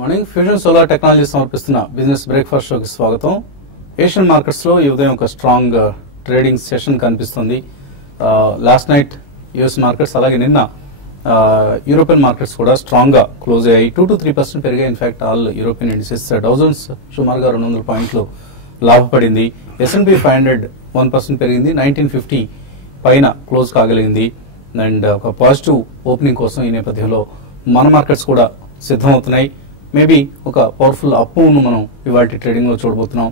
Morning fusion solar technology సమర్పిస్తున్న business breakfast షోకి స్వాగతం. ఏషియన్ మార్కెట్స్ లో ఈ ఉదయం ఒక స్ట్రాంగ్ ట్రేడింగ్ సెషన్ కనిపిస్తుంది. లాస్ట్ నైట్ యుఎస్ మార్కెట్స్ అలాగే నిన్న యూరోపియన్ మార్కెట్స్ కూడా స్ట్రాంగ్ గా క్లోజ్ అయ్యాయి. 2 to 3% పెరిగాయి. ఇన్ఫాక్ట్ ఆల్ యూరోపియన్ ఇండిసెస్ డౌజన్స్ సుమారుగా 200 పాయింట్లు లాభపడింది. S&P 500 1% పెరిగింది. 1950 పైన క్లోజ్ కాగలిగింది. అండ్ ఒక పాజిటివ్ ఓపెనింగ్ కోసం ఈ నేపథ్యంలో మన మార్కెట్స్ కూడా సిద్ధమవుతున్నాయి. మేబీ ఒక పవర్ఫుల్ అప్పును మనం ఇవాళ ట్రేడింగ్ లో చూడబోతున్నాం.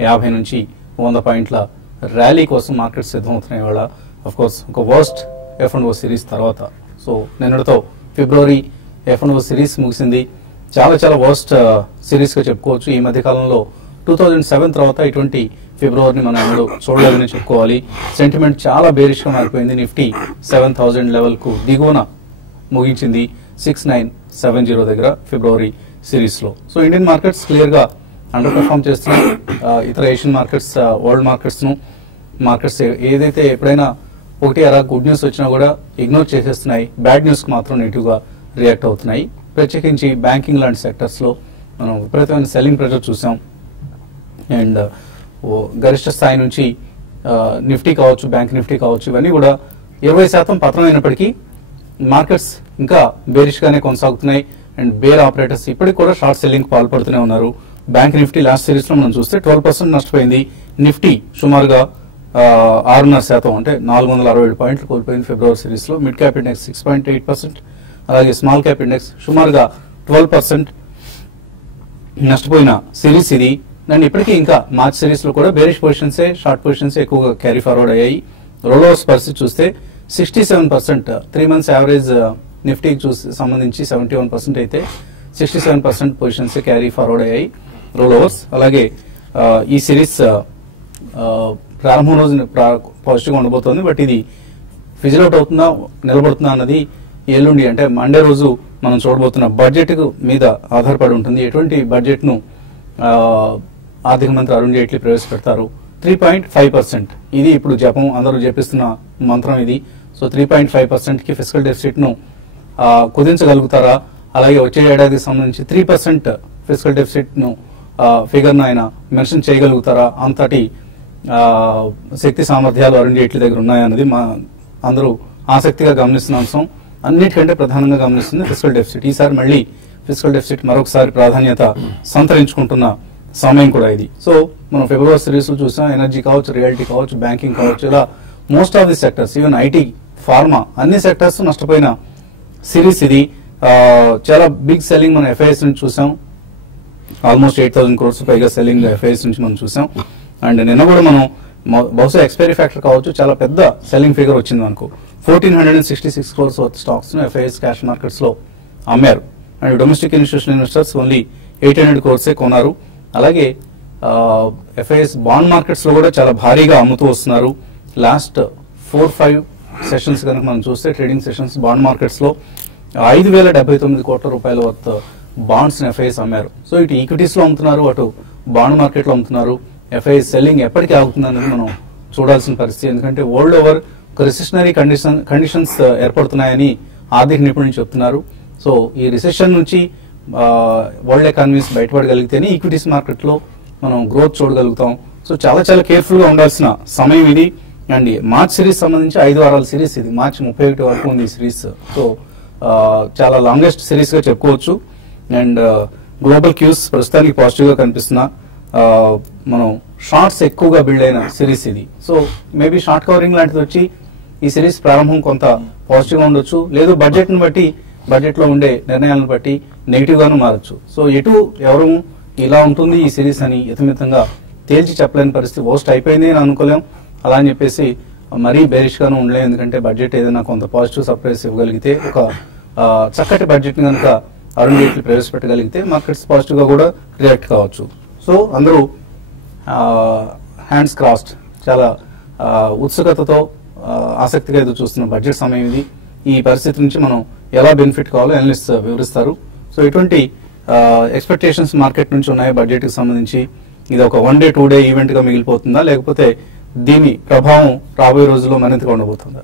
50 నుంచి 100 పాయింట్ల ర్యాలీ కోసం మార్కెట్స్ సిద్ధమవుతున్నాయి. ఇవాళ అఫ్ కోర్స్ ఒక వర్స్ట్ F&O సిరీస్ తర్వాత, సో నిన్నటితో ఫిబ్రవరి F&O సిరీస్ ముగిసింది. చాలా వర్స్ట్ సిరీస్ గా చెప్పుకోవచ్చు. ఈ మధ్య కాలంలో 2007 తర్వాత ఇటువంటి ఫిబ్రవరిని మనం ఎన్నడూ చూడలేదని చెప్పుకోవాలి. సెంటిమెంట్ చాలా బేరిష్ గా మారిపోయింది. నిఫ్టీ 7000 లెవెల్ కు దిగువన ముగించింది 6970 దగ్గర ఫిబ్రవరి సిరీస్ లో. సో ఇండియన్ మార్కెట్స్ క్లియర్ గా అండర్ పెర్ఫార్మ్ చేస్తున్నాయి. ఇతర ఏషియన్ మార్కెట్స్, వరల్డ్ మార్కెట్స్ ఏదైతే ఎప్పుడైనా ఒకటి అలా గుడ్ న్యూస్ వచ్చినా కూడా ఇగ్నోర్ చేసేస్తున్నాయి. బ్యాడ్ న్యూస్ కి మాత్రం నెగిటివ్ గా రియాక్ట్ అవుతున్నాయి. ప్రత్యేకించి బ్యాంకింగ్ లాంటి సెక్టర్స్ లో మనం విపరీతమైన సెల్లింగ్ ప్రెషర్ చూసాం. అండ్ గరిష్ట స్థాయి నుంచి నిఫ్టీ కావచ్చు, బ్యాంక్ నిఫ్టీ కావచ్చు, ఇవన్నీ కూడా 20% పతనం అయినప్పటికీ మార్కెట్స్ ఇంకా బేరిష్ గానే కొనసాగుతున్నాయి. అండ్ బేర్ ఆపరేటర్స్ ఇప్పటికి కూడా షార్ట్ సెల్లింగ్ పాల్పడుతూనే ఉన్నారు. బ్యాంక్ నిఫ్టీ లాస్ట్ సిరీస్ లో మనం చూస్తే 12% నష్టపోయింది. నిఫ్టీ సుమారుగా 6.5% అంటే 467 పాయింట్లు కోల్పోయింది ఫిబ్రవరి సిరీస్ లో. మిడ్ క్యాప్ ఇండెక్స్ 6.8%, అలాగే స్మాల్ క్యాప్ ఇండెక్స్ సుమారుగా 12% నష్టపోయిన సిరీస్ ఇది. అండ్ ఇప్పటికీ ఇంకా మార్చ్ సిరీస్ లో కూడా బేరిష్ పొజిషన్సే, షార్ట్ పొజిషన్సే ఎక్కువగా క్యారీ ఫార్వర్డ్ అయ్యాయి. రోలోవర్స్ పరిస్థితి చూస్తే 67%, 3 months యావరేజ్ నిఫ్టీకి సంబంధించి 71% అయితే 67% పొజిషన్స్ క్యారీ ఫార్వర్డ్ అయ్యాయి రోలోవర్స్. అలాగే ఈ సిరీస్ ప్రారంభం రోజు పాజిటివ్ గా ఉండబోతోంది. బట్ ఇది ఫిజిల్ అవుట్ అవుతుందా, నిలబడుతుందా అన్నది ఎల్లుండి అంటే మండే రోజు మనం చూడబోతున్న బడ్జెట్ మీద ఆధారపడి ఉంటుంది. ఎటువంటి బడ్జెట్ ను ఆర్థిక మంత్రి అరుణ్ జైట్లీ ప్రవేశపెడతారు. 3.5% ఇది ఇప్పుడు అందరూ జపిస్తున్న మంత్రం ఇది. సో 3.5% కి ఫిస్కల్ డెఫిసిట్ ను కుదించగలుగుతారా, అలాగే వచ్చే ఏడాదికి సంబంధించి 3% ఫిస్కల్ డెఫిసిట్ ను ఫిగర్ ను ఆయన మెన్షన్ చేయగలుగుతారా, అంతటి శక్తి సామర్థ్యాలు అరుణ్ జైట్లీ దగ్గర ఉన్నాయన్నది అందరూ ఆసక్తిగా గమనిస్తున్న అంశం. అన్నిటికంటే ప్రధానంగా గమనిస్తుంది ఫిస్కల్ డెఫిసిట్. ఈసారి మళ్ళీ ఫిస్కల్ డెఫిసిట్ మరొకసారి ప్రాధాన్యత సంతరించుకుంటున్న సమయం కూడా ఇది. సో మనం ఫిబ్రవరి సిరీస్ లో చూసాం. ఎనర్జీ కావచ్చు, రియాలిటీ కావచ్చు, బ్యాంకింగ్ కావచ్చు, ఇలా most of the sectors, even IT, pharma, అన్ని సెక్టర్స్ నష్టపోయిన సిరీస్ ఇది. చాలా బిగ్ సెల్లింగ్ మనం FIS నుంచి చూసాం. ఆల్మోస్ట్ 8000 crores పైగా సెల్లింగ్ FIS నుంచి మనం చూసాం. అండ్ నిన్న కూడా మనం బహుశా ఎక్స్పైరీ ఫ్యాక్టర్ కావచ్చు, చాలా పెద్ద సెల్లింగ్ ఫిగర్ వచ్చింది మనకు. 1466 crores వర్త్ స్టాక్స్ ను FIS క్యాష్ మార్కెట్స్ లో అమ్మారు. And domestic institutional investors only 800 crores కొన్నారు. అలాగే FIS బాండ్ మార్కెట్స్ లో కూడా చాలా భారీగా అమ్ముతూ వస్తున్నారు. లాస్ట్ 4-5 సెషన్స్ కనుక మనం చూస్తే, ట్రేడింగ్ సెషన్స్ బాండ్ మార్కెట్స్ లో 5079 కోట్ల రూపాయల వర్త్ బాండ్స్ FIS అమ్మారు. సో ఇటు ఈక్విటీస్ లో అమ్ముతున్నారు, అటు బాండ్ మార్కెట్ లో అమ్ముతున్నారు. FIS సెల్లింగ్ ఎప్పటికీ ఆగుతుంది అనేది మనం చూడాల్సిన పరిస్థితి. ఎందుకంటే వరల్డ్ ఓవర్ ఒక రిసెషనరీ కండిషన్స్ ఏర్పడుతున్నాయని ఆర్థిక నిపుణులు చెప్తున్నారు. సో ఈ రిసెషన్ నుంచి వరల్డ్ ఎకానమీస్ బయటపడగలిగితేనే ఈక్విటీస్ మార్కెట్ లో మనం గ్రోత్ చూడగలుగుతాం. సో చాలా కేర్ఫుల్ గా ఉండాల్సిన సమయం ఇది. అండ్ మార్చ్ సిరీస్ సంబంధించి 5 వారాల సిరీస్ ఇది. మార్చి 31 వరకు ఉంది ఈ సిరీస్. సో చాలా లాంగెస్ట్ సిరీస్ గా చెప్పుకోవచ్చు. అండ్ గ్లోబల్ క్యూస్ ప్రస్తుతానికి పాజిటివ్ గా కనిపిస్తున్నా, మనం షార్ట్స్ ఎక్కువగా బిల్డ్ అయిన సిరీస్ ఇది. సో మేబీ షార్ట్ కవరింగ్ లాంటిది వచ్చి ఈ సిరీస్ ప్రారంభం కొంత పాజిటివ్ గా ఉండొచ్చు, లేదు బడ్జెట్ ను బట్టి, బడ్జెట్ లో ఉండే నిర్ణయాలను బట్టి నెగిటివ్ గాను మారచ్చు. సో ఎవరు ఇలా ఉంటుంది ఈ సిరీస్ అని యథమితంగా తేల్చి చెప్పలేని పరిస్థితి. వర్స్ట్ అయిపోయింది అని అనుకోలేం, అలా అని చెప్పేసి మరీ బేరిష్ గాను ఉండలేం. ఎందుకంటే బడ్జెట్ ఏదైనా కొంత పాజిటివ్ సర్ప్రైజ్ ఇవ్వగలిగితే, ఒక చక్కటి బడ్జెట్ ని కనుక అరుణ్ జైట్లీ ప్రవేశపెట్టగలిగితే మార్కెట్స్ పాజిటివ్ గా కూడా రియాక్ట్ కావచ్చు. సో అందరూ హ్యాండ్స్ క్రాస్డ్, చాలా ఉత్సుకతతో ఆసక్తిగా ఎదురు చూస్తున్న బడ్జెట్ సమయం ఇది. ఈ పరిస్థితి నుంచి మనం ఎలా బెనిఫిట్ కావాలో అనలిస్ట్ వివరిస్తారు. సో ఇటువంటి ఎక్స్పెక్టేషన్స్ మార్కెట్ నుంచి ఉన్నాయి బడ్జెట్ కి సంబంధించి. ఇది ఒక 1 day 2 day ఈవెంట్ గా మిగిలిపోతుందా, లేకపోతే దీని ప్రభావం రాబోయే రోజుల్లో మరింతగా ఉండబోతుందా?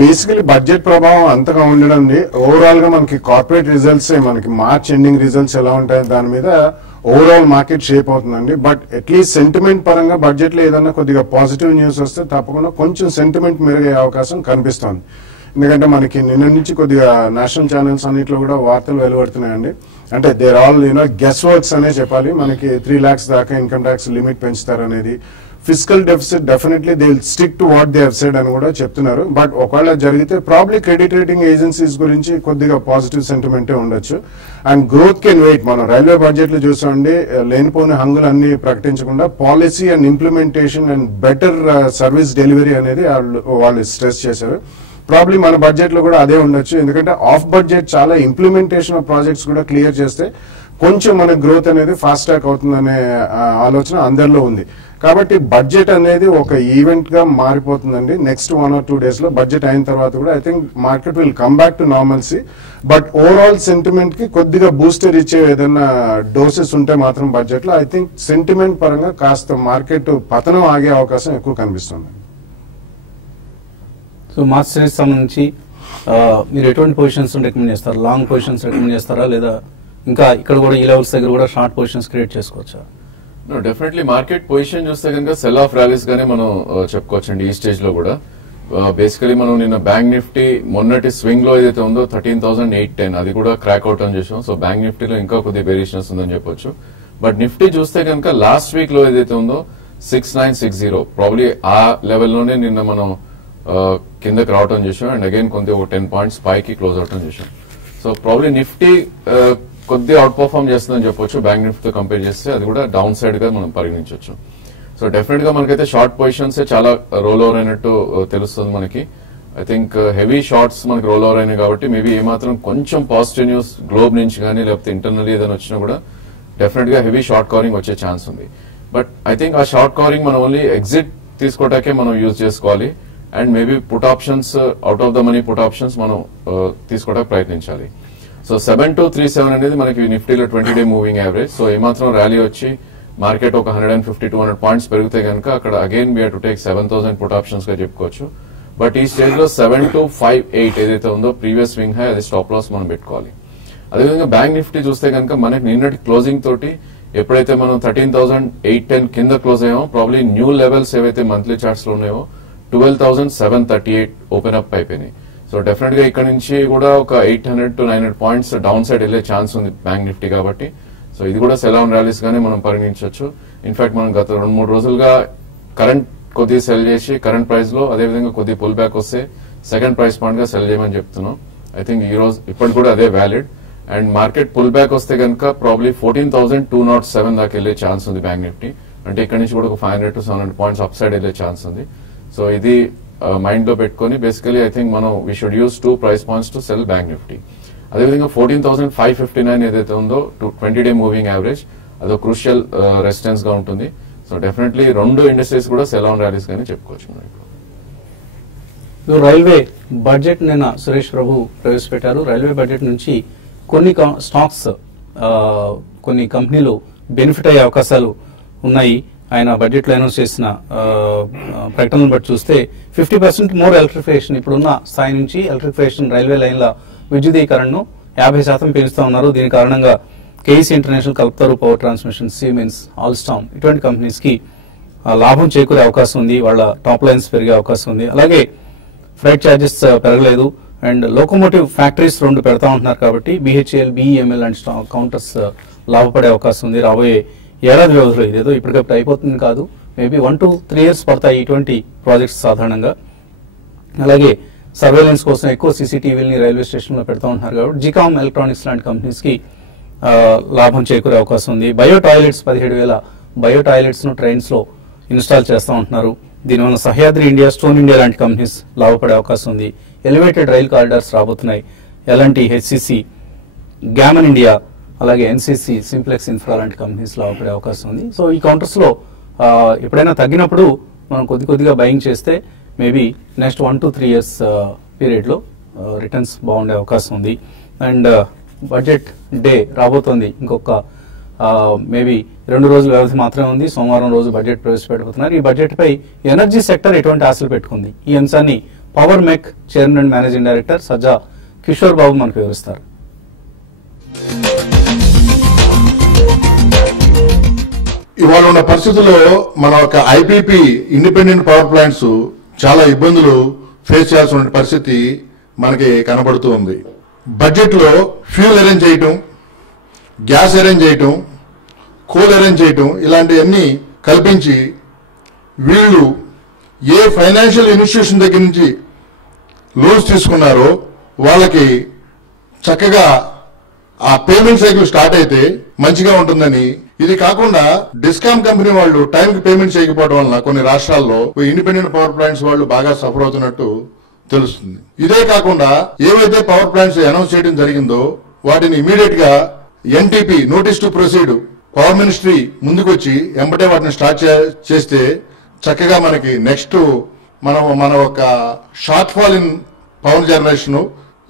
బేసికలీ బడ్జెట్ ప్రభావం అంతగా ఉండడం ఓవరాల్ గా మనకి కార్పొరేట్ రిజల్ట్స్ మనకి మార్చ్ ఎండింగ్ రిజల్ట్స్ ఎలా ఉంటాయి దాని మీద ఓవరాల్ మార్కెట్ షేప్ అవుతుందండి. బట్ అట్లీస్ట్ సెంటిమెంట్ పరంగా బడ్జెట్ లో ఏదన్నా కొద్దిగా పాజిటివ్ న్యూస్ వస్తే తప్పకుండా కొంచెం సెంటిమెంట్ మెరుగే అవకాశం కనిపిస్తోంది. ఎందుకంటే మనకి నిన్న నుంచి కొద్దిగా నేషనల్ ఛానల్స్ అన్నిట్లో కూడా వార్తలు వెలువడుతున్నాయండి. అంటే దేర్ ఆల్ గెస్ వర్క్స్ అనే చెప్పాలి. మనకి 3 lakhs దాకా ఇన్కమ్ ట్యాక్స్ లిమిట్ పెంచుతారనేది, fiscal deficit definitely they will stick to what they have said అని కూడా చెప్తున్నారు. బట్ ఒకవేళ జరిగితే ప్రాబ్లీ క్రెడిట్ రేటింగ్ ఏజెన్సీస్ గురించి కొద్దిగా పాజిటివ్ సెంటిమెంటే ఉండొచ్చు. And growth can wait. మనం రైల్వే బడ్జెట్ లో చూసామండి, లేనిపోని హంగులన్నీ ప్రకటించకుండా policy and implementation and better service delivery అనేది వాళ్ళు స్ట్రెస్ చేశారు. ప్రాబ్లీ మన బడ్జెట్ లో కూడా అదే ఉండొచ్చు. ఎందుకంటే ఆఫ్ బడ్జెట్ చాలా ఇంప్లిమెంటేషన్ ఆఫ్ ప్రాజెక్ట్స్ కూడా క్లియర్ చేస్తే కొంచెం మన గ్రోత్ అనేది ఫాస్ట్ ట్రాక్ అవుతుందనే ఆలోచన అందరిలో ఉంది. కాబట్టి బడ్జెట్ అనేది ఒక ఈవెంట్ గా మారిపోతుందండి. నెక్స్ట్ 1 or 2 days లో బడ్జెట్ అయిన తర్వాత కూడా I think market will come back to normalcy. But overall sentiment కి కొద్దిగా బూస్టర్ ఇచ్చే ఏదైనా డోసెస్ ఉంటే మాత్రం బడ్జెట్ లో ఐ థింక్ సెంటిమెంట్ పరంగా కాస్త మార్కెట్ పతనం ఆగే అవకాశం ఎక్కువ కనిపిస్తుంది. సో మార్చ్ సిరీస్ సంబంధించి మీరు ఎటువంటి పొజిషన్స్ రికమెండ్ చేస్తారు? లాంగ్ పొజిషన్స్ రికమెండ్ చేస్తారా, లేదా ఇంకా ఇక్కడ కూడా ఈ లెవెల్స్ దగ్గర కూడా షార్ట్ పొజిషన్స్ క్రియేట్ చేసుకోవచ్చా? డెఫినెట్లీ మార్కెట్ పొజిషన్ చూస్తే కనుక సెల్ ఆఫ్ ర్యాలీస్ గానే మనం చెప్పుకోవచ్చండి ఈ స్టేజ్ లో కూడా. బేసికలీ మనం నిన్న బ్యాంక్ నిఫ్టీ మొన్నటి స్వింగ్ లో ఏదైతే ఉందో 13,810 అది కూడా క్రాక్ అవుట్ అని చేసాం. సో బ్యాంక్ నిఫ్టీలో ఇంకా కొద్దిగా వేరియేషన్స్ ఉందని చెప్పొచ్చు. బట్ నిఫ్టీ చూస్తే కనుక లాస్ట్ వీక్ లో ఏదైతే ఉందో 6960 ప్రాబ్లీ ఆ లెవెల్లోనే నిన్న మనం కిందకి రావటం చేసాం. అండ్ అగైన్ కొంత ఒక 10 points పైకి క్లోజ్ అవటం చేసాం. సో ప్రాబ్లీ నిఫ్టీ కొద్దిగా అవుట్ పర్ఫార్మ్ చేస్తుందని చెప్పొచ్చు బ్యాంక్ నిఫ్టీతో కంపేర్ చేస్తే. అది కూడా డౌన్ సైడ్ గా మనం పరిగణించవచ్చు. సో డెఫినెట్ గా మనకైతే షార్ట్ పొజిషన్స్ చాలా రోల్ ఓవర్ అయినట్టు తెలుస్తుంది మనకి. ఐ థింక్ హెవీ షార్ట్స్ మనకి రోల్ ఓవర్ అయినాయి కాబట్టి మేబీ ఏమాత్రం కొంచెం పాజిటివ్ న్యూస్ గ్లోబ్ నుంచి కానీ లేకపోతే ఇంటర్నల్లీ ఏదైనా వచ్చినా కూడా డెఫినెట్ గా హెవీ షార్ట్ కవరింగ్ వచ్చే ఛాన్స్ ఉంది. బట్ ఐ థింక్ ఆ షార్ట్ కవరింగ్ మనం ఓన్లీ ఎగ్జిట్ తీసుకోవటాకే మనం యూజ్ చేసుకోవాలి. And maybe put options, out of the money put options మనం తీసుకోవడానికి ప్రయత్నించాలి. సో 7237 అనేది మనకి నిఫ్టీలో 20-day మూవింగ్ యావరేజ్. సో ఏమాత్రం ర్యాలీ వచ్చి మార్కెట్ ఒక 150-200 points పెరిగితే కనుక అక్కడ again we have to take 7000 put options గా చెప్పుకోవచ్చు. బట్ ఈ స్టేజ్ లో 7258 ఏదైతే ఉందో ప్రీవియస్ స్వింగ్ హై, అది స్టాప్ లాస్ మనం పెట్టుకోవాలి. అదేవిధంగా బ్యాంక్ నిఫ్టీ చూస్తే కనుక మనకి నిన్నటి క్లోజింగ్ తోటి ఎప్పుడైతే మనం 13,810 కింద క్లోజ్ అయ్యామో ప్రాబ్లీ న్యూ లెవెల్స్ ఏవైతే మంత్లీ చార్ట్స్ లో ఉన్నాయో 12,738 ఓపెన్ అప్ అయిపోయినాయి. సో డెఫినెట్ గా ఇక్కడ నుంచి కూడా ఒక 800 to 900 points డౌన్ సైడ్ వెళ్లే ఛాన్స్ ఉంది బ్యాంక్ నిఫ్టీ కాబట్టి. సో ఇది కూడా సెల్ ఆన్ ర్యాలీస్ గానే మనం పరిగణించవచ్చు. ఇన్ఫాక్ట్ మనం గత 2-3 రోజులుగా కరెంట్ కొద్దిగా సెల్ చేసి కరెంట్ ప్రైస్ లో అదేవిధంగా కొద్దిగా పుల్ బ్యాక్ వస్తే సెకండ్ ప్రైస్ పాయింట్ గా సెల్ చేయమని చెప్తున్నాం. ఐ థింక్ ఈ రోజు ఇప్పటి కూడా అదే valid. And market pull back వస్తే కనుక ప్రాబ్లీ 14,207 దాకా వెళ్లే ఛాన్స్ ఉంది బ్యాంక్ నిఫ్టీ. అంటే ఇక్కడ నుంచి కూడా ఒక 500 to 700 points అప్ సైడ్ వెళ్లే ఛాన్స్ ఉంది. సో ఇది మైండ్ లో పెట్టుకుని బేసికలీ ఐ థింక్ మనం we should use 2 price points to cell bank Nifty. అదేవిధంగా 14,559 ఏదైతే ఉందో 20-day మూవింగ్ యావరేజ్ అదో క్రూషియల్ రెసిస్టెన్స్ గా ఉంటుంది. సో డెఫినెట్లీ రెండు ఇండస్ట్రీస్ కూడా సెల్ ఆన్ ర్యాలీస్ గానే చెప్పుకోవచ్చు. రైల్వే బడ్జెట్ నిన్న సురేష్ ప్రభు ప్రవేశపెట్టారు. రైల్వే బడ్జెట్ నుంచి కొన్ని స్టాక్స్, కొన్ని కంపెనీలు బెనిఫిట్ అయ్యే అవకాశాలు ఉన్నాయి. ఆయన బడ్జెట్ లో అనౌన్స్ చేసిన ప్రకటనను బట్టి చూస్తే 50% మోర్ ఎలక్ట్రిఫికేషన్, ఇప్పుడున్న స్థాయి నుంచి ఎలక్ట్రిఫికేషన్ రైల్వే లైన్ల విద్యుదీకరణను 50% పెంచుతా ఉన్నారు. దీని కారణంగా KEC International, Kalpataru power transmission, Siemens, Alstom ఇటువంటి కంపెనీస్ కి లాభం చేకూరే అవకాశం ఉంది. వాళ్ళ టాప్ లైన్స్ పెరిగే అవకాశం ఉంది. అలాగే ఫ్రైట్ ఛార్జెస్ పెరగలేదు. అండ్ లోకోమోటివ్ ఫ్యాక్టరీస్ 2 పెడతా ఉంటున్నారు కాబట్టి BHEL, BEML అండ్ కౌంటర్స్ లాభపడే అవకాశం ఉంది. రాబోయే ఏడాది వ్యవధిలో ఇదేదో ఇప్పటికప్పుడు అయిపోతుంది కాదు, మేబీ 1 to 3 years పడతాయి ఇటువంటి ప్రాజెక్ట్స్ సాధారణంగా. అలాగే సర్వేలెన్స్ కోసం ఎక్కువ CCTVని రైల్వే స్టేషన్ లో పెడతా ఉంటున్నారు కాబట్టి జికామ్ ఎలక్ట్రానిక్స్ లాంటి కంపెనీస్ కి లాభం చేకూరే అవకాశం ఉంది. బయో టాయిలెట్స్ 17,000 బయో టాయిలెట్స్ ను ట్రైన్స్ లో ఇన్స్టాల్ చేస్తూ ఉంటున్నారు. దీనివల్ల సహ్యాద్రి ఇండియా, స్టోన్ ఇండియా లాంటి కంపెనీస్ లాభపడే అవకాశం ఉంది. ఎలివేటెడ్ రైల్ కారిడార్స్ రాబోతున్నాయి. ఎలాంటి HCC, గ్యామన్ ఇండియా, అలాగే NCC, సింప్లెక్స్ ఇన్ఫ్రా లాంటి కంపెనీస్ లాభపడే అవకాశం ఉంది. సో ఈ కౌంటర్స్ లో ఎప్పుడైనా తగ్గినప్పుడు మనం కొద్దిగా బయింగ్ చేస్తే maybe next 1 to 3 years period లో రిటర్న్స్ బాగుండే అవకాశం ఉంది. అండ్ బడ్జెట్ డే రాబోతోంది. ఇంకొక మేబీ 2 రోజుల వ్యవధి మాత్రమే ఉంది. సోమవారం రోజు బడ్జెట్ ప్రవేశపెట్టబోతున్నారు. ఈ బడ్జెట్ పై ఎనర్జీ సెక్టర్ ఎటువంటి ఆశలు పెట్టుకుంది? ఈ అంశాన్ని Power Mech chairman and managing director Sajja Kishore Babu మనకు వివరిస్తారు. ఇవాళ ఉన్న పరిస్థితుల్లో మన ఒక ఐపీపీ ఇండిపెండెంట్ పవర్ ప్లాంట్స్ చాలా ఇబ్బందులు ఫేస్ చేయాల్సిన పరిస్థితి మనకి కనబడుతూ ఉంది. బడ్జెట్ లో ఫ్యూల్ అరేంజ్ చేయటం, గ్యాస్ అరేంజ్ చేయటం, కోల్ అరేంజ్ చేయటం ఇలాంటివన్నీ కల్పించి వీళ్ళు ఏ ఫైనాన్షియల్ ఇన్స్టిట్యూషన్ దగ్గర నుంచి లోన్స్ తీసుకున్నారో వాళ్ళకి చక్కగా ఆ పేమెంట్ సైకిల్ స్టార్ట్ అయితే మంచిగా ఉంటుందని. ఇది కాకుండా డిస్కామ్ కంపెనీ వాళ్ళు టైంకి పేమెంట్ చేయకపోవడం వలన కొన్ని రాష్ట్రాల్లో ఇండిపెండెంట్ పవర్ ప్లాంట్స్ వాళ్ళు బాగా సఫర్ అవుతున్నట్టు తెలుస్తుంది. ఇదే కాకుండా ఏవైతే పవర్ ప్లాంట్స్ అనౌన్స్ చేయడం జరిగిందో వాటిని ఇమీడియట్ గా NTP notice to proceed power ministry ముందుకొచ్చి ఎంబటే వాటిని స్టార్ట్ చేస్తే చక్కగా మనకి నెక్స్ట్ మన ఒక short fall in power generation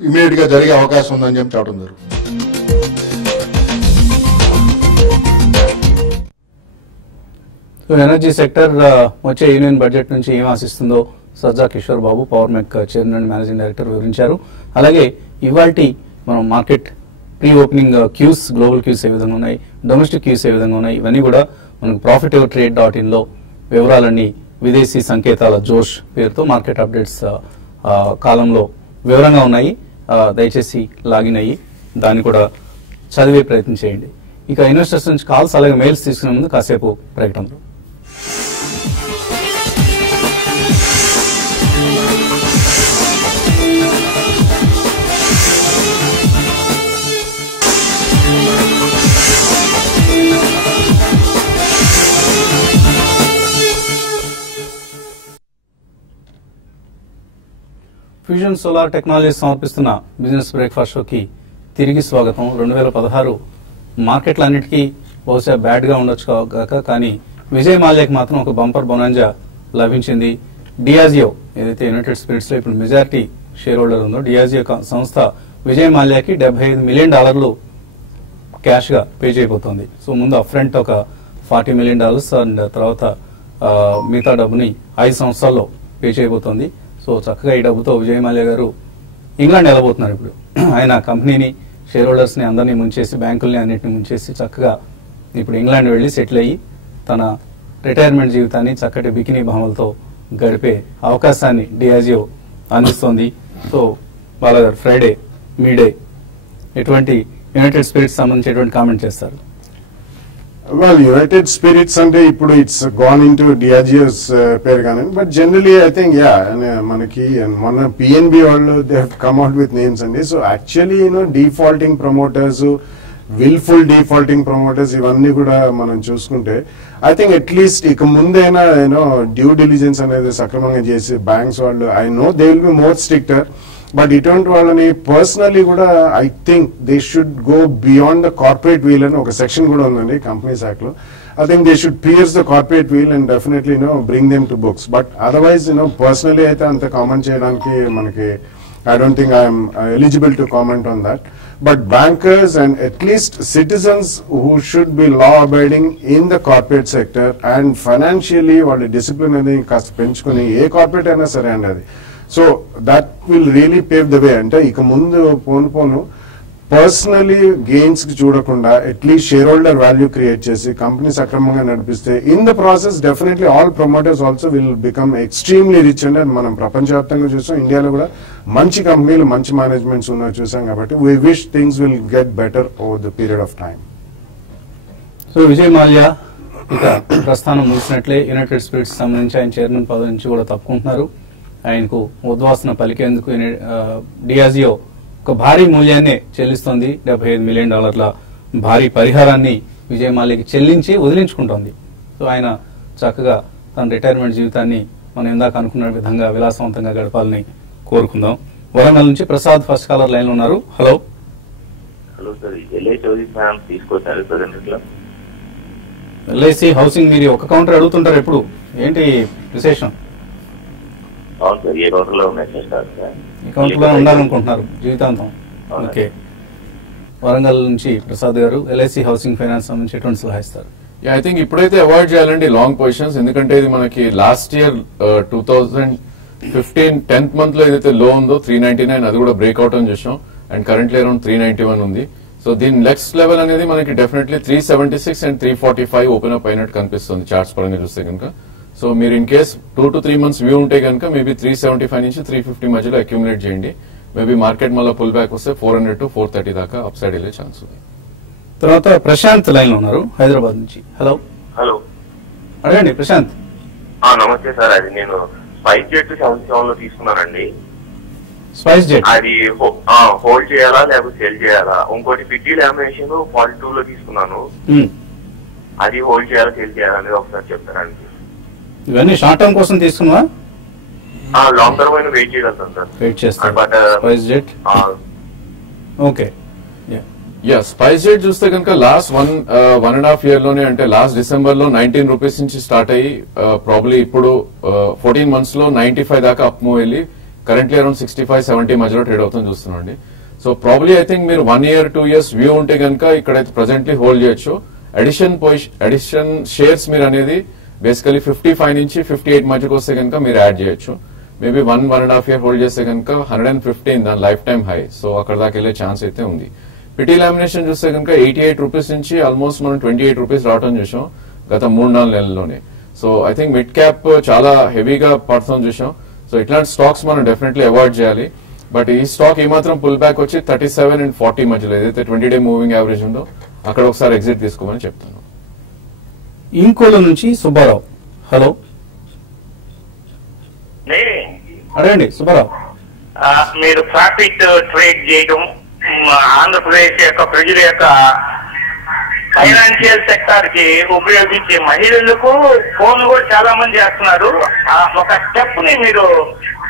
immediate గా జరిగే అవకాశం ఉందని చెప్పి చెప్పడం జరుగుతుంది. ఎనర్జీ సెక్టర్ వచ్చే యూనియన్ బడ్జెట్ నుంచి ఏం ఆశిస్తుందో Sajja Kishore Babu Power Mech chairman and managing director వివరించారు. అలాగే ఇవాల్టి మనం market pre opening cues, global cues ఏ విధంగా ఉన్నాయి, డొమెస్టిక్ క్యూస్ ఏ విధంగా ఉన్నాయి, ఇవన్నీ కూడా మనకు profityourtrade.in లో వివరాలన్నీ విదేశీ సంకేతాల జోష్ పేరుతో మార్కెట్ అప్డేట్స్ కాలంలో వివరంగా ఉన్నాయి. దయచేసి లాగిన్ అయ్యి దాన్ని కూడా చదివే ప్రయత్నం చేయండి. ఇక ఇన్వెస్టర్స్ నుంచి కాల్స్ అలాగే మెయిల్స్ తీసుకునే ముందు కాసేపు ప్రకటనలు. ఫ్యూజన్ సోలార్ టెక్నాలజీ సమర్పిస్తున్న బిజినెస్ బ్రేక్ఫాస్ట్ షోకి తిరిగి స్వాగతం. 2016 మార్కెట్లన్నిటికీ బహుశా బ్యాడ్ గా ఉండొచ్చు కాక, కానీ విజయ్ మాల్యాకి మాత్రం ఒక బంపర్ బొనాంజా లభించింది. డియాజియో ఏదైతే యునైటెడ్ స్పిరిట్స్ లో ఇప్పుడు మెజారిటీ షేర్ హోల్డర్ ఉందో డియాజియో సంస్థ విజయ్ మాల్యాకి $75 మిలియన్ క్యాష్ గా పే చేయబోతోంది. సో ముందు అప్ఫ్రంట్ ఒక $40 మిలియన్ అండ్ తర్వాత మిగతా డబ్బుని 5 సంవత్సరాల్లో పే చేయబోతోంది. సో చక్కగా ఈ డబ్బుతో విజయ్ మాల్యా గారు ఇంగ్లాండ్ వెళ్ళబోతున్నారు. ఇప్పుడు ఆయన కంపెనీని, షేర్ హోల్డర్స్ ని అందరినీ ముంచేసి, బ్యాంకుల్ని అన్నింటినీ ముంచేసి చక్కగా ఇప్పుడు ఇంగ్లాండ్ వెళ్లి సెటిల్ అయ్యి తన రిటైర్మెంట్ జీవితాన్ని చక్కటి బికినీ భామలతో గడిపే అవకాశాన్ని డియాజియో అందిస్తోంది. సో బాలాగారు, ఫ్రైడే మీడే ఎటువంటి యునైటెడ్ స్పిరిట్స్ సంబంధించి కామెంట్ చేస్తారు? Well, United Spirits అంటే ఇప్పుడు ఇట్స్ గాన్ ఇన్ టు డియాజియోస్ పేరు కానీ, బట్ జనరలీ ఐ థింక్ మనకి మొన్న పిఎన్బి వాళ్ళు they have come out with names అండి. So actually defaulting promoters, wilful defaulting promoters ఇవన్నీ కూడా మనం చూసుకుంటే ఐ థింక్ అట్లీస్ట్ ఇక ముందైనా డ్యూ డిలిజెన్స్ అనేది సక్రమంగా చేసి బ్యాంక్స్ వాళ్ళు, I know they will be more stricter, but ఇటువంటి వాళ్ళని పర్సనలీ కూడా I think they should go beyond the corporate veil అని ఒక సెక్షన్ కూడా ఉందండి కంపెనీస్ యాక్ట్ లో. I think they should pierce the corporate wheel and definitely bring them to books. But otherwise personally aithe anta comment cheyadaniki manaki I don't think I am eligible to comment on that. But bankers and at least citizens who should be law abiding in the corporate sector and financially వాళ్ళ discipline అనేది కాస్త పెంచుకొని ఏ corporate అయినా సరే అండి అది. So that will really pave the way. అంటే ఇక ముందు పోను పర్సనలీ గెయిన్స్ కి చూడకుండా at least share holder value create చేసి కంపెనీ సక్రమంగా నడిపిస్తే in the process definitely all promoters also will become extremely rich అండి. అది మనం ప్రపంచవ్యాప్తంగా చూసాం, ఇండియాలో కూడా మంచి కంపెనీలు మంచి మేనేజ్మెంట్స్ ఉన్నాయి చూసాం. కాబట్టి we wish things will get better over the period of time. So Vijay Mallya ఇక ప్రస్థానం ముగిసినట్లే. యునైటెడ్ స్పిరిట్స్ సంబంధించి ఆయన చైర్మన్ పదవి నుంచి కూడా తప్పుకుంటున్నారు. ఆయనకు ఉద్వాసన పలికేందుకు డియాజియో ఒక భారీ మూల్యాన్ని చెల్లిస్తోంది. $75 మిలియన్ భారీ పరిహారాన్ని విజయ్ మాల్యాకి చెల్లించి వదిలించుకుంటోంది. సో ఆయన చక్కగా తన రిటైర్మెంట్ జీవితాన్ని మనం ఇందాక అనుకున్న విధంగా విలాసవంతంగా గడపాలని కోరుకుందాం. వరంగల్ నుంచి ప్రసాద్ ఫస్ట్ కాలర్ లైన్ లో ఉన్నారు. హలో ఎల్ఐసి హౌసింగ్, మీరు ఒక కౌంటర్ అడుగుతుంటారు ఎప్పుడు, ఏంటి విశేషం? ఈ కౌంటర్ లో ఉండాలనుకుంటున్నారు జీవితాంతం? ఓకే, వరంగల్ నుంచి ప్రసాద్ గారు ఎల్ఐసి హౌసింగ్ ఫైనాన్స్ సంబంధించి ఎటువంటి సలహా ఇస్తారు? ఐ థింక్ ఇప్పుడైతే అవాయిడ్ చేయాలండి లాంగ్ పొజిషన్స్. ఎందుకంటే ఇది మనకి లాస్ట్ ఇయర్ 10th month లో ఏదైతే లో ఉందో 399 అది కూడా బ్రేక్అవుట్ అని చూసాం. అండ్ కరెంట్లీ అరౌండ్ 391 ఉంది. సో దీని నెక్స్ట్ లెవెల్ అనేది మనకి డెఫినెట్లీ 376 అండ్ 345 ఓపెన్ అప్ అయినట్టు కనిపిస్తుంది చార్ట్స్ పరంగా చూస్తే కనుక. సో మీరు in case 2 to 3 months view ఉంటే కనుక మేబీ 375 నుంచి 350 మధ్యలో అక్యుములేట్ చేయండి. మేబీ మార్కెట్ మళ్ళీ పుల్ బ్యాక్ వస్తే 400 to 430 దాకా అప్ సైడ్ వెళ్ళే ఛాన్స్ ఉంది. తర్వాత ప్రశాంత్ లైన్ లో ఉన్నారు హైదరాబాద్ నుంచి. హలో హలో, అడగండి ప్రశాంత్. నమస్తే సార్. అది నేను స్పైస్ జెట్ 77 లో తీసుకున్నానండి. స్పైస్ జెట్ అది హోల్డ్ చేయాలా లేకపోతే సెల్ చేయాలా? ఇంకోటి ఫిట్టి లామినేషన్ 42 లో తీసుకున్నాను. అది హోల్డ్ చేయాలా సెల్ చేయాలా అనేది ఒకసారి చెప్తారండి. ఇవన్నీ షార్ట్ టర్మ్ కోసం తీసుకున్నా? లాంగ్ టర్మ్ అయినా వెయిట్ చేయగలుగుతాను సార్. వెయిట్ చేస్తాను. But spice jet okay. Spice jet చూస్తే కనుక లాస్ట్ 1.5 year లోనే, అంటే లాస్ట్ డిసెంబర్ లో 19 రూపీస్ నుంచి స్టార్ట్ అయ్యి ప్రాబ్లీ ఇప్పుడు 14 months లో 95 దాకా అప్ మూవ్ వెళ్ళి కరెంట్లీ అరౌండ్ 65-70 మధ్యలో ట్రేడ్ అవుతుంది చూస్తున్నాండి. సో ప్రాబ్లీ ఐ థింక్ మీరు 1 year 2 years వ్యూ ఉంటే కనుక ఇక్కడైతే ప్రెసెంట్లీ హోల్డ్ చేయొచ్చు. అడిషన్ షేర్స్ మీరు అనేది బేసికలీ 55 నుంచి 58 మధ్యకు వస్తే కనుక మీరు యాడ్ చేయొచ్చు. మేబీ 1.5 year హోల్డ్ చేస్తే కనుక 115 దాని లైఫ్ టైమ్ హై. సో అక్కడ దాకా వెళ్ళే ఛాన్స్ అయితే ఉంది. పిటి లామినేషన్ చూస్తే కనుక 88 రూపీస్ నుంచి ఆల్మోస్ట్ మనం 28 రూపీస్ రావడం చూసాం గత 3-4 నెలల్లోనే. So I think mid cap చాలా హెవీగా పడుతుంది చూసాం. సో ఇట్లాంటి స్టాక్స్ మనం డెఫినెట్లీ అవాయిడ్ చేయాలి. బట్ ఈ స్టాక్ ఏమాత్రం పుల్ బ్యాక్ వచ్చి 37 and 40 మధ్యలో ఏదైతే 20-day మూవింగ్ యావరేజ్ ఉందో అక్కడ ఒకసారి ఎగ్జిట్ తీసుకోమని చెప్తాను. ఇంకోల నుంచి సుబ్బారావు. హలో అడగండి సుబ్బారావు. మీరు ప్రాఫిట్ ట్రేడ్ చేయడం ఆంధ్రప్రదేశ్ యొక్క ప్రజల యొక్క ఫైనాన్షియల్ సెక్టార్ కి ఉపయోగించే మహిళలకు ఫోన్ కూడా చాలా మంది చేస్తున్నారు. ఒక స్టెప్ ని మీరు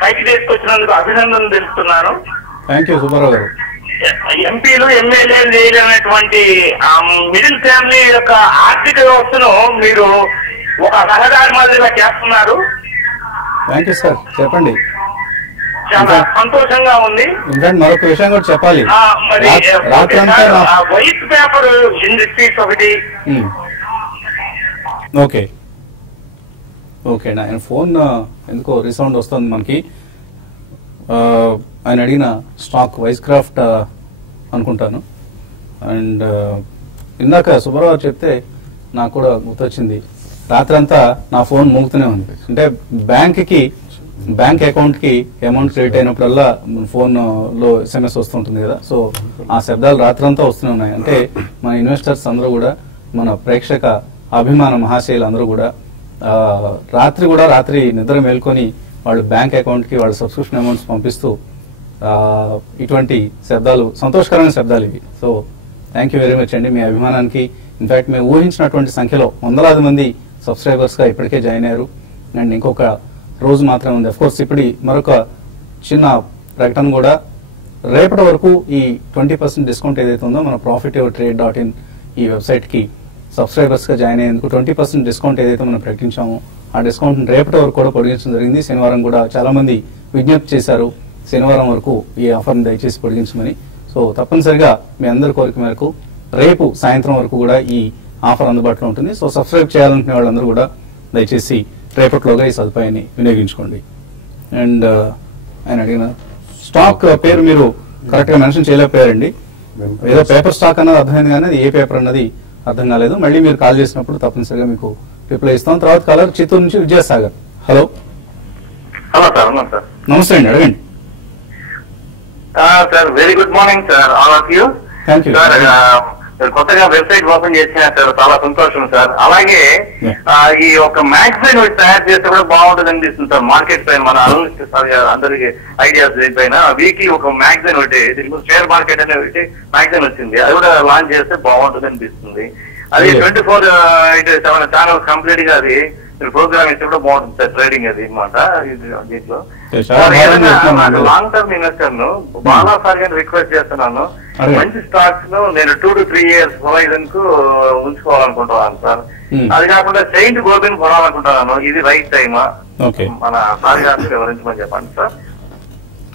పైకి తీసుకొచ్చినందుకు అభినందనలు తెలుపుతున్నాను. థ్యాంక్ యూ సుబ్బారావు గారు. ఎంపీలు ఎమ్మెల్యేలు చేయలేనటువంటి మిడిల్ ఫ్యామిలీ యొక్క ఆర్థిక వ్యవస్థను మీరు ఒక రహదారి మాదిరిగా చేస్తున్నారు. Thank you sir. చెప్పండి. చాలా సంతోషంగా ఉంది. ఇన్ఫాక్ట్ మరొక విషయం కూడా చెప్పాలి. మరి వైట్ పేపర్ ఇండస్ట్రీస్ ఒకటి. Okay okay. ఆయన ఫోన్ ఎందుకో రీసౌండ్ వస్తుంది మనకి. ఆయన అడిగిన స్టాక్ వైస్ క్రాఫ్ట్ అనుకుంటాను. అండ్ ఇందాక సుబ్బారావు చెప్తే నాకు కూడా గుర్తొచ్చింది. రాత్రంతా నా ఫోన్ మోగుతూనే ఉంది. అంటే బ్యాంక్ అకౌంట్ కి అమౌంట్ క్రెడిట్ అయినప్పుడల్లా ఫోన్ లో SMS వస్తుంటుంది కదా. సో ఆ శబ్దాలు రాత్రంతా వస్తూనే ఉన్నాయి. అంటే మన ఇన్వెస్టర్స్ అందరూ కూడా, మన ప్రేక్షక అభిమాన మహాశయులు అందరూ కూడా రాత్రి నిద్ర మేల్కొని వాళ్ళు బ్యాంక్ అకౌంట్ కి వాళ్ళ సబ్స్క్రిప్షన్ అమౌంట్స్ పంపిస్తూ ఇటువంటి శబ్దాలు, సంతోషకరమైన శబ్దాలు ఇవి. So thank you very much అండి మీ అభిమానానికి. ఇన్ఫాక్ట్ మేము ఊహించినటువంటి సంఖ్యలో వందలాది మంది సబ్స్క్రైబర్స్ గా ఇప్పటికే జాయిన్ అయ్యారు. అండ్ ఇంకొక రోజు మాత్రమే ఉంది. అఫ్కోర్స్ ఇప్పుడు మరొక చిన్న ప్రకటన కూడా, రేపటి వరకు ఈ 20% డిస్కౌంట్ ఏదైతే ఉందో మన profitevertrade.in ఈ వెబ్సైట్ కి సబ్స్క్రైబర్స్ గా జాయిన్ అయ్యేందుకు 20% డిస్కౌంట్ ఏదైతే మనం ప్రకటించామో ఆ డిస్కౌంట్ రేపటి వరకు కూడా పొడిగించడం జరిగింది. శనివారం కూడా చాలా మంది విజ్ఞప్తి చేశారు శనివారం వరకు ఈ ఆఫర్ని దయచేసి పొడిగించమని. సో తప్పనిసరిగా మీ అందరి కోరిక మేరకు రేపు సాయంత్రం వరకు కూడా ఈ ఆఫర్ అందుబాటులో ఉంటుంది. సో సబ్స్క్రైబ్ చేయాలనుకునే వాళ్ళందరూ కూడా దయచేసి రేపట్లోగా ఈ సదుపాయాన్ని వినియోగించుకోండి. అండ్ ఆయన అడిగిన స్టాక్ పేరు మీరు కరెక్ట్ గా మెన్షన్ చేయలేకపోయారండి. ఏదో పేపర్ స్టాక్ అన్నది అర్థమైంది కానీ అది ఏ పేపర్ అన్నది అర్థం కాలేదు. మళ్ళీ మీరు కాల్ చేసినప్పుడు తప్పనిసరిగా మీకు రిప్లై ఇస్తాం. తర్వాత కాలర్ చిత్తూరు నుంచి విద్యాసాగర్. Hello sir. నమస్తే అండి, అడగండి. Sir very good morning sir all of you. Thank you sir కొత్తగా వెబ్సైట్ ఓపెన్ చేసిన సార్ చాలా సంతోషం సార్. అలాగే ఈ ఒక మ్యాగజైన్ తయారు చేస్తే కూడా బాగుంటుంది అనిపిస్తుంది సార్. మార్కెట్ పైన మన అందరికి ఐడియాస్ పైన వీక్లీ ఒక మ్యాగజైన్ ఒకటి షేర్ మార్కెట్ అనే ఒకటి మ్యాగజైన్ వచ్చింది, అది కూడా లాంచ్ చేస్తే బాగుంటుంది అనిపిస్తుంది. అది 24/7 ఛానల్ కంప్లీట్ గా అది ప్రోగ్రామ్ ఇస్తే కూడా బాగుంటుంది సార్. ట్రేడింగ్ అది అనమాట దీంట్లో. లాంగ్ టర్మ్ ఇన్వెస్టర్ ను బాగా సార్ రిక్వెస్ట్ చేస్తున్నాను, మంచి స్టాక్స్ ను నేను 2 to 3 years హొరైజన్ కు ఉంచుకోవాలనుకుంటున్నాను సార్. అది కాకుండా సెయింట్ గోబిన్ కొనాలనుకుంటున్నాను. ఇది రైట్ టైమా? మన సార్ గారిని వివరించమని చెప్పండి సార్.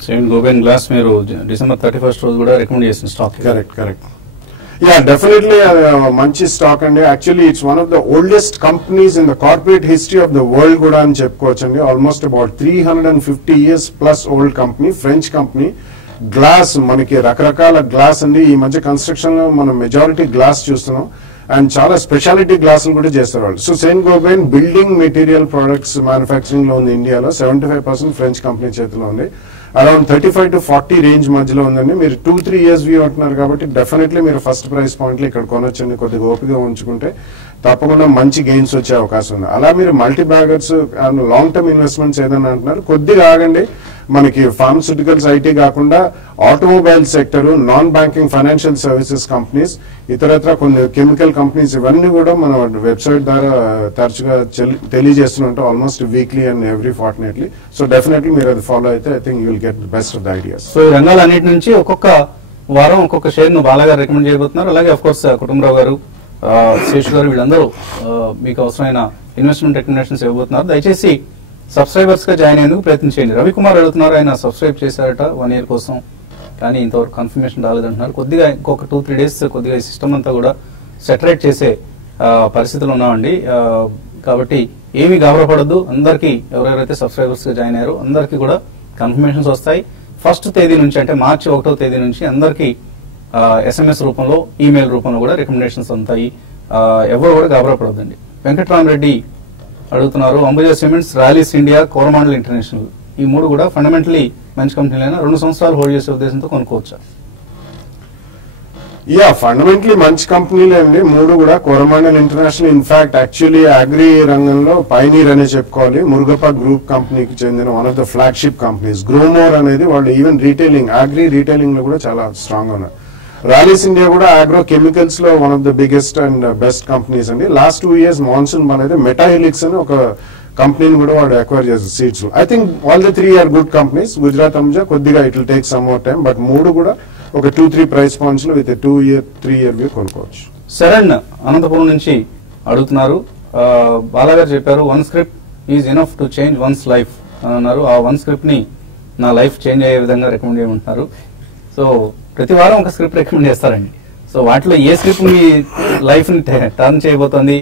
సెయింట్ గోబెన్ గ్లాస్ మీరు December 31st రోజు కూడా రికమెండ్ చేసిన స్టాక్. కరెక్ట్. Yeah, definitely మంచి స్టాక్ అండి. Actually it's one of the oldest companies in the corporate history of the world కూడా అని చెప్పుకోవచ్చు అండి. Almost about 350 years plus old company, French company. Glass మనకి రకరకాల గ్లాస్ అండి. ఈ మధ్య కన్స్ట్రక్షన్ లో మనం మెజారిటీ గ్లాస్ చూస్తున్నాం అండ్ చాలా స్పెషాలిటీ గ్లాసులు కూడా చేస్తారు వాళ్ళు. So Saint Gobain building material products manufacturing లో ఉంది ఇండియాలో. 75% ఫ్రెంచ్ కంపెనీ చేతిలో ఉంది. అరౌండ్ 35 to 40 రేంజ్ మధ్యలో ఉందండి. మీరు 2-3 years వ్యూ అంటున్నారు కాబట్టి డెఫినెట్లీ మీరు ఫస్ట్ ప్రైస్ పాయింట్ లో ఇక్కడ కొనొచ్చండి. కొద్దిగా ఓపిక ఉంచుకుంటే తప్పకుండా మంచి గెయిన్స్ వచ్చే అవకాశం ఉంది. అలా మీరు multi baggers and long term investments ఏదైనా అంటున్నారు, కొద్దిగా ఆగండి. మనకి ఫార్మస్యూటికల్స్, ఐటీ కాకుండా automobile sector, non banking financial services companies, ఇతరత్ర కొన్ని కెమికల్ కంపెనీస్, ఇవన్నీ కూడా మన వెబ్సైట్ ద్వారా తరచుగా తెలియజేస్తుంటాం almost weekly and every fortnightly. So definitely మీరు అది ఫాలో అయితే I think you will get the best of the ideas. So ఈ రంగాలన్నిటి నుంచి ఒక్కొక్క వారం ఒక్కొక్క షేర్ ను బాగా రికమెండ్ చేయబోతున్నారు. అలాగే అఫ్ కోర్స్ కుటుంబరావు గారు, శేష్ గారు వీళ్ళందరూ మీకు అవసరమైన ఇన్వెస్ట్మెంట్ రికమెండేషన్స్ ఇవ్వబోతున్నారు. దయచేసి సబ్స్క్రైబర్స్ గా జాయిన్ అయ్యేందుకు ప్రయత్నించండి. రవికుమార్ అడుగుతున్నారు, ఆయన సబ్స్క్రైబ్ చేశారట 1 year కోసం, కానీ ఇంతవరకు కన్ఫర్మేషన్ రాలేదంటున్నారు. కొద్దిగా ఇంకొక 2-3 days కొద్దిగా ఈ సిస్టమ్ అంతా కూడా సెటరేట్ చేసే పరిస్థితులు ఉన్నామండి. కాబట్టి ఏమీ గాబరపడద్దు. అందరికీ ఎవరెవరైతే సబ్స్క్రైబర్స్ గా జాయిన్ అయ్యారో అందరికీ కూడా కన్ఫర్మేషన్స్ వస్తాయి. 1st తేదీ నుంచి అంటే March 1వ తేదీ నుంచి అందరికీ SMS రూపంలో, ఈమెయిల్ రూపంలో కూడా రికమెండేషన్స్ ఉంటాయి. ఎవరు కూడా గాబరపడద్దండి. వెంకటరామరెడ్డి అడుగుతున్నారు, Ambuja cements, Rallis India, Coromandel International, ఈ 3 కూడా ఫండమెంటలీ మంచి కంపెనీలైనా 2 సంవత్సరాలు హోల్డ్ చేసే ఉద్దేశంతో కొనుక్కోవచ్చా? యా, ఫండమెంటలీ మంచి కంపెనీలే అండి 3 కూడా. Coromandel international in fact actually agri రంగంలో పైనీర్ అనే చెప్పుకోవాలి. మురుగప్ప గ్రూప్ కంపెనీకి చెందిన one of the flagship companies. Gromor అనేది వాళ్ళు ఈవెన్ రీటైలింగ్, అగ్రి రీటైలింగ్ లో కూడా చాలా స్ట్రాంగ్ ఉన్నారు. రాలీస్ ఇండియా కూడా అగ్రో కెమికల్స్ లో one of the biggest and best companies అండి. లాస్ట్ 2 years మాన్సూన్ బాగాలేదు. మెటాహిలిక్స్ అని ఒక కంపెనీని కూడా వాడు అక్వైర్ చేస్తారు seeds. I think all the 3 are good companies. Gujarat Ambuja కొద్దిగా it will take some more time, but 3 కూడా ఒక 2-3 ప్రైస్ పాయింట్స్ లో విత్ 2-3 year వ్యూ కొనుక్కోవచ్చు. శరణ్ అనంతపురం నుంచి అడుగుతున్నారు, బాలాగారు చెప్పారు 1 script is enough to change one's life అని అన్నారు. ఆ 1 script ని నా లైఫ్ చేంజ్ అయ్యే విధంగా రికమెండ్ చేయమంటున్నారు. సో ప్రతి వారం ఒక స్క్రిప్ట్ రికమెండ్ చేస్తారండి. సో వాటిలో ఏ స్క్రిప్ట్ మీ లైఫ్ ని టర్న్ చేయబోతోంది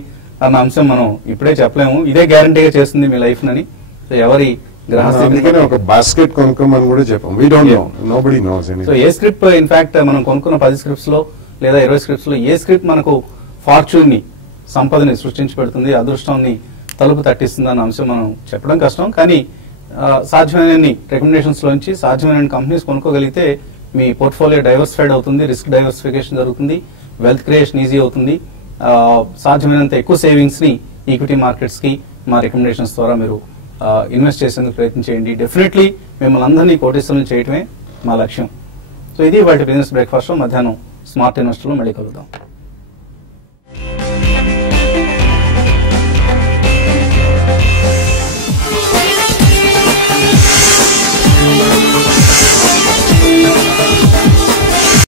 అన్న అంశం మనం ఇప్పుడే చెప్పలేము. ఇదే గ్యారంటీగా చేస్తుంది మీ లైఫ్ అని. సో ఎవరి అందుకనే ఒక బాస్కెట్ కొనుక్కోమని కూడా చెప్పాం. We don't know, nobody knows anything. So a script in fact మనం కొనుక్కున్న 10 scripts లో లేదా 20 scripts లో ఏ స్క్రిప్ట్ మనకు ఫార్చ్యూన్ ని, సంపదని సృష్టించి పెడుతుంది, అదృష్టాన్ని తలుపు తట్టిస్తుంది అన్న అంశం మనం చెప్పడం కష్టం. కానీ సాధ్యమైన రికమెండేషన్స్ లోంచి సాధ్యమైన కంపెనీస్ కొనుక్కోగలిగితే మీ పోర్ట్ఫోలియో డైవర్సిఫైడ్ అవుతుంది, రిస్క్ డైవర్సిఫికేషన్ జరుగుతుంది, వెల్త్ క్రియేషన్ ఈజీ అవుతుంది. సాధ్యమైనంత ఎక్కువ సేవింగ్స్ ని ఈక్విటీ మార్కెట్స్ కి మా రికమెండేషన్స్ ద్వారా మీరు ఇన్వెస్ట్ చేసేందుకు ప్రయత్నం చేయండి. డెఫినెట్లీ మిమ్మల్ని అందరినీ కోటీశ్వరులను చేయటమే మా లక్ష్యం. సో ఇది వాటి బిజినెస్ బ్రేక్ఫాస్ట్. మధ్యాహ్నం స్మార్ట్ ఇన్వెస్టర్ లో మళ్ళీ కలుద్దాం.